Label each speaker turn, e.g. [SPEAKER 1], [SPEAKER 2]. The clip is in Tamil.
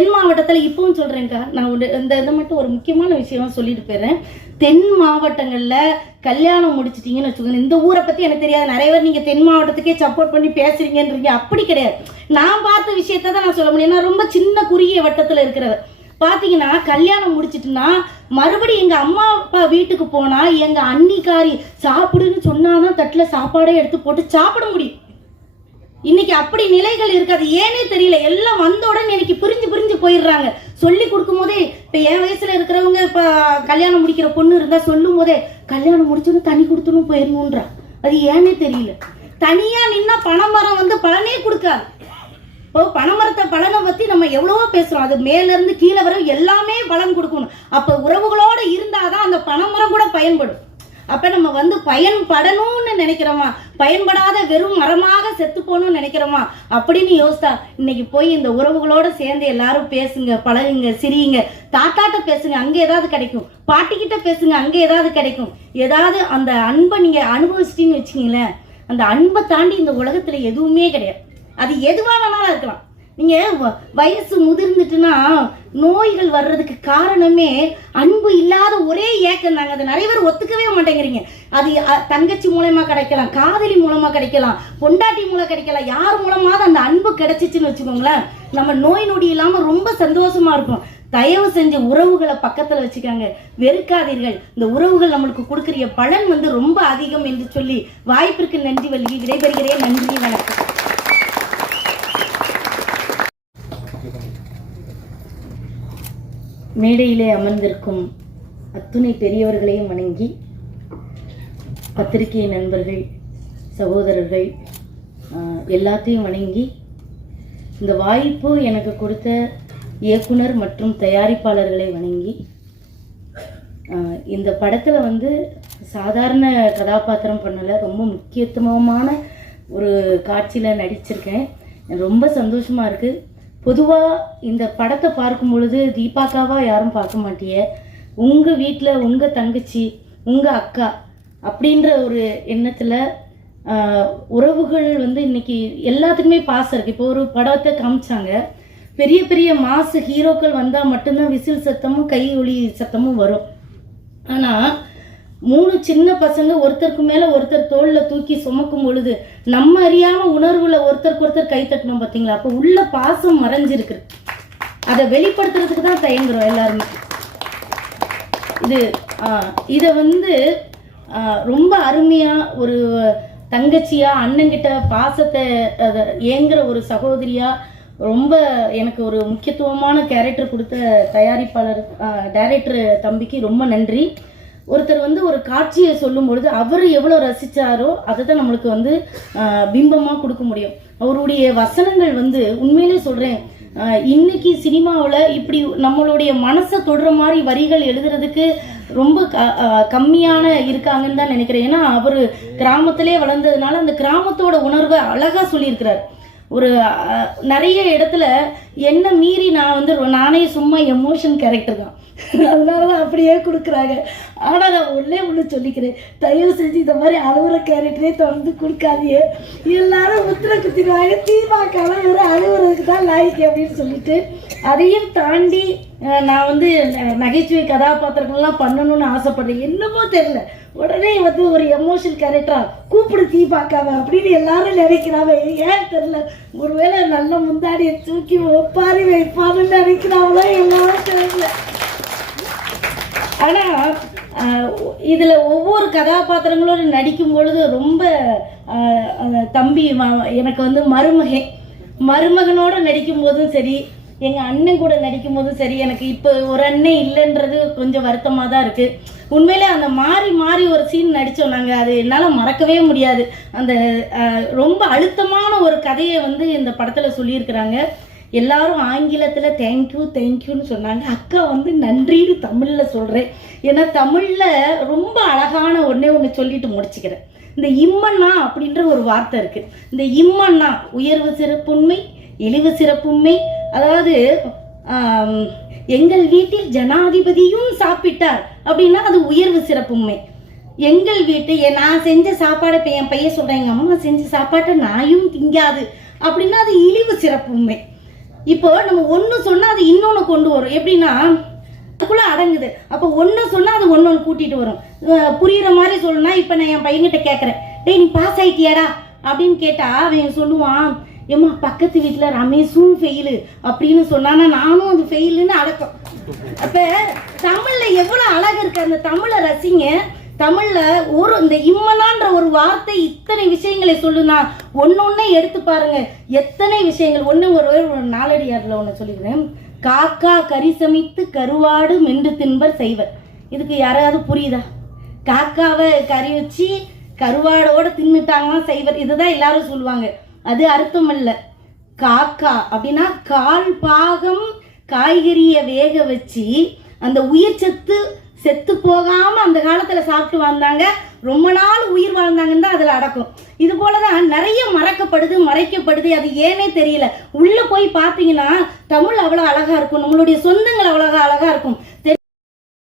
[SPEAKER 1] தென் மாவட்டத்தில் இப்பவும் சொல்றேன்க்கா நான் ஒரு இந்த இதை மட்டும் ஒரு முக்கியமான விஷயமா சொல்லிட்டு போயிடுறேன். தென் மாவட்டங்களில் கல்யாணம் முடிச்சிட்டீங்கன்னு வச்சுக்கோங்க இந்த ஊரை பத்தி எனக்கு தெரியாது. நிறைய பேர் நீங்க தென் மாவட்டத்துக்கே சப்போர்ட் பண்ணி பேசுறீங்கன்றீங்க. அப்படி கிடையாது. நான் பார்த்த விஷயத்த தான் நான் சொல்ல முடியும். நான் ரொம்ப சின்ன குறுகிய வட்டத்தில் இருக்கிறவர். பாத்தீங்கன்னா கல்யாணம் முடிச்சிட்டுனா மறுபடியும் எங்க அம்மா அப்பா வீட்டுக்கு போனா எங்க அன்னிக்காரி சாப்பிடுன்னு சொன்னாதான் தட்டுல சாப்பாடே எடுத்து போட்டு சாப்பிட முடியும். இன்னைக்கு அப்படி நிலைகள் இருக்காது. ஏனே தெரியல. எல்லாம் வந்த உடனே இன்னைக்கு பிரிஞ்சு பிரிஞ்சு போயிடுறாங்க. சொல்லி கொடுக்கும் போதே இப்ப என் வயசுல இருக்கிறவங்க இப்ப கல்யாணம் முடிக்கிற பொண்ணு இருந்தா சொல்லும் போதே கல்யாணம் முடிச்சோன்னு தண்ணி கொடுத்துணும் போயிடணுன்றா அது ஏனே தெரியல. தனியா நின்னா பனைமரம் வந்து பலனே கொடுக்காது. இப்போ பனைமரத்தை பலனை பத்தி நம்ம எவ்வளவோ பேசுறோம். அது மேல இருந்து கீழே வர எல்லாமே பலன் கொடுக்கணும். அப்ப உறவுகளோட இருந்தாதான் அந்த பனைமரம் கூட பயன்படும். அப்ப நம்ம வந்து பயன்படணும்னு நினைக்கிறோமா? பயன்படாத வெறும் மரமாக செத்து போகணும்னு நினைக்கிறோமா? அப்படின்னு யோசித்தா இன்னைக்கு போய் இந்த உறவுகளோட சேர்ந்து எல்லாரும் பேசுங்க பழகுங்க சிரியுங்க. தாத்தாட்ட பேசுங்க அங்கே ஏதாவது கிடைக்கும். பாட்டிக்கிட்ட பேசுங்க அங்கே ஏதாவது கிடைக்கும். ஏதாவது அந்த அன்பை நீங்க அனுபவிச்சிட்டீங்கன்னு வச்சுக்கீங்களேன் அந்த அன்பை தாண்டி இந்த உலகத்துல எதுவுமே கிடையாது. அது எதுவாக வேணாலும் இருக்கலாம். நீங்க வ- வயசு முதிர்ந்துட்டுனா நோய்கள் வர்றதுக்கு காரணமே அன்பு இல்லாத ஒரே ஏக்கம் தாங்க. அதை நிறைய பேர் ஒத்துக்கவே மாட்டேங்கிறீங்க. அது தங்கச்சி மூலமா கிடைக்கலாம் காதலி மூலமா கிடைக்கலாம் பொண்டாட்டி மூலம் கிடைக்கலாம். யார் மூலமாவது அந்த அன்பு கிடைச்சிச்சுன்னு வச்சுக்கோங்களேன். நம்ம நோய் நொடி இல்லாம ரொம்ப சந்தோஷமா இருக்கும் தயவு செஞ்சு உறவுகளை பக்கத்துல வச்சுக்காங்க. வெறுக்காதீர்கள். இந்த உறவுகள் நம்மளுக்கு கொடுக்குற பலன் வந்து ரொம்ப அதிகம் என்று சொல்லி வாய்ப்பிற்கு நன்றி வழி விடைபெறுகிறேன். நன்றி வணக்கம். மேடையிலே அமர்ந்திருக்கும் அத்துணை பெரியவர்களையும் வணங்கி பத்திரிகை நண்பர்கள் சகோதரர்கள் எல்லாத்தையும் வணங்கி இந்த வாய்ப்பு எனக்கு கொடுத்த இயக்குனர் மற்றும் தயாரிப்பாளர்களை வணங்கி இந்த படத்தில் வந்து சாதாரண கதாபாத்திரம் பண்ணலை ரொம்ப முக்கியத்துவமான ஒரு காட்சியில் நடிச்சிருக்கேன். ரொம்ப சந்தோஷமாக இருக்குது பொதுவாக இந்த படத்தை பார்க்கும் பொழுது தீபாக்காவாக யாரும் பார்க்க மாட்டிய? உங்கள் வீட்டில் உங்கள் தங்கச்சி உங்கள் அக்கா அப்படின்ற ஒரு எண்ணத்தில் உறவுகள் வந்து இன்னைக்கு எல்லாத்துக்குமே பாசம் இருக்குது இப்போ ஒரு படத்தை காமிச்சாங்க. பெரிய பெரிய மாசு ஹீரோக்கள் வந்தால் மட்டும்தான் விசில் சத்தமும் கை ஒளி சத்தமும் வரும். ஆனால் மூணு சின்ன பசங்க ஒருத்தருக்கு மேல ஒருத்தர் தோல்ல தூக்கி சுமக்கும் பொழுது நம்ம அறியாம உணர்வுல ஒருத்தருக்கு ஒருத்தர் கை தட்டணும் பாத்தீங்களா? அப்போ உள்ள பாசம் மறைஞ்சிருக்கு. அதை வெளிப்படுத்துறதுக்கு தான் தயங்குறோம் எல்லாருமே. இது இதை வந்து ரொம்ப அருமையா ஒரு தங்கச்சியா அண்ணங்கிட்ட பாசத்தை அதை ஏங்குற ஒரு சகோதரியா ரொம்ப எனக்கு ஒரு முக்கியத்துவமான கேரக்டர் கொடுத்த தயாரிப்பாளர் டைரக்டர் தம்பிக்கு ரொம்ப நன்றி. ஒருத்தர் வந்து ஒரு காட்சியை சொல்லும் பொழுது அவர் எவ்வளோ ரசித்தாரோ அதை தான் நம்மளுக்கு வந்து பிம்பமாக கொடுக்க முடியும். அவருடைய வசனங்கள் வந்து உண்மையிலே சொல்கிறேன் இன்னைக்கு சினிமாவில் இப்படி நம்மளுடைய மனசை தொடுற மாதிரி வரிகள் எழுதுறதுக்கு ரொம்ப க- கம்மியான இருக்காங்கன்னு தான் நினைக்கிறேன். ஏன்னா அவர் கிராமத்திலே வளர்ந்ததுனால அந்த கிராமத்தோட உணர்வை அழகாக சொல்லியிருக்கிறார். ஒரு நிறைய இடத்துல என்ன மீறி நான் வந்து ரொ- நானே சும்மா எமோஷன் கேரக்டர் தான். அதனால தான் அப்படியே கொடுக்குறாங்க. ஆனால் நான் ஒன்றே ஒன்று சொல்லிக்கிறேன். தயவு செஞ்சு இந்த மாதிரி அழுகுற கேரக்டரே தொடர்ந்து கொடுக்காதியே எல்லாரும் முத்திர குத்திடுவாங்க. தீபாக்காலம் ஒரு அழுகுறதுக்கு தான் லாய்க்கு அப்படின்னு சொல்லிட்டு அதையும் தாண்டி நான் வந்து நகைச்சுவை கதாபாத்திரங்கள்லாம் பண்ணணும்னு ஆசைப்படுறேன். என்னமோ தெரியல. உடனே வந்து ஒரு எமோஷனல் கேரக்டரா கூப்பிடு தீ பார்க்காம அப்படின்னு எல்லாரும் நினைக்கிறாங்க. ஏன் தெரில ஒருவேளை நல்ல முந்தாடியை தூக்கி வைப்பாரு வைப்பாருன்னு நினைக்கிறாங்களோ எல்லாரும் தெரியல. ஆனால் இதில் ஒவ்வொரு கதாபாத்திரங்களோடு நடிக்கும் பொழுது ரொம்ப தம்பி எனக்கு வந்து மருமகன் மருமகனோட நடிக்கும் போதும் சரி எங்கள் அண்ணன் கூட நடிக்கும் போதும் சரி எனக்கு இப்போ ஒரு அண்ணன் இல்லைன்றது கொஞ்சம் வருத்தமாக தான் இருக்குது உண்மையிலே அந்த மாறி மாறி ஒரு சீன் நடித்தோம் நாங்கள் அது என்னால் மறக்கவே முடியாது. அந்த ரொம்ப அழுத்தமான ஒரு கதையை வந்து இந்த படத்தில் சொல்லியிருக்கிறாங்க. எல்லாரும் ஆங்கிலத்தில் தேங்க்யூ தேங்க்யூன்னு சொன்னாங்க. அக்கா வந்து நன்றின்னு தமிழில் சொல்கிறேன் ஏன்னா தமிழில் ரொம்ப அழகான ஒன்றே ஒன்று சொல்லிட்டு முடிச்சுக்கிறேன். இந்த இம்மண்ணா அப்படின்ற ஒரு வார்த்தை இருக்குது இந்த இம்மண்ணா உயர்வு சிறப்புண்மை இழிவு சிறப்புண்மை அதாவது எங்கள் வீட்டில் ஜனாதிபதியும் சாப்பிட்டார் அப்படின்னா அது உயர்வு சிறப்புண்மை. எங்கள் வீட்டு நான் செஞ்ச சாப்பாடை இப்போ என் பையன் சொல்கிறேன் எங்கள் அம்மா செஞ்ச சாப்பாட்டை நாயும் திங்காது. அப்படின்னா அது இழிவு சிறப்புண்மை. இப்போ நம்ம ஒன்று சொன்னால் அது இன்னொன்று கொண்டு வரும். எப்படின்னா அதுக்குள்ள அடங்குது. அப்போ ஒன்று சொன்னா அது ஒன்று ஒன்று கூட்டிட்டு வரும். புரியுற மாதிரி சொல்லணும்னா இப்போ நான் என் பையன்கிட்ட கேட்குறேன் டேய் நீ பாஸ் ஆயிட்டியாடா? அப்படின்னு கேட்டா அவன் சொல்லுவான் ஏம்மா பக்கத்து வீட்டில் ரமேஷும் ஃபெயிலு அப்படின்னு சொன்னானா நானும் அது ஃபெயிலுன்னு அடக்கம். அப்ப தமிழ்ல எவ்வளவு அழகு இருக்கு அந்த தமிழை ரசிங்க. தமிழ்ல ஒரு இந்த இம்மனான்ற ஒரு வார்த்தை இத்தனை விஷயங்களை சொல்லுனா ஒன்னொன்னே எடுத்து பாருங்க. எத்தனை விஷயங்கள்? ஒன்று ஒரு ஒரு நாளடியாரில் ஒன்று சொல்லிக்கிறேன். காக்கா கறி சமைத்து கருவாடு மென்று தின்பர் செய்வர். இதுக்கு யாராவது புரியுதா? காக்காவை கறி வச்சு கருவாடோட தின்னுட்டாங்கன்னா செய்வர். இதுதான் எல்லாரும் சொல்லுவாங்க. அது அர்த்தம் இல்லை. காக்கா அப்படின்னா கால் பாகம் காய்கறியை வேக வச்சு அந்த உயிர் சத்து செத்து போகாம அந்த காலத்துல சாப்பிட்டு வாழ்ந்தாங்க. ரொம்ப நாள் உயிர் வாழ்ந்தாங்கன்னு தான் அதுல அடக்கும். இது போலதான் நிறைய மறக்கப்படுது மறைக்கப்படுது. அது ஏனே தெரியல. உள்ள போய் பார்த்தீங்கன்னா தமிழ் அவ்வளவு அழகா இருக்கும். நம்மளுடைய சொந்தங்கள் அவ்வளவு அழகா இருக்கும்.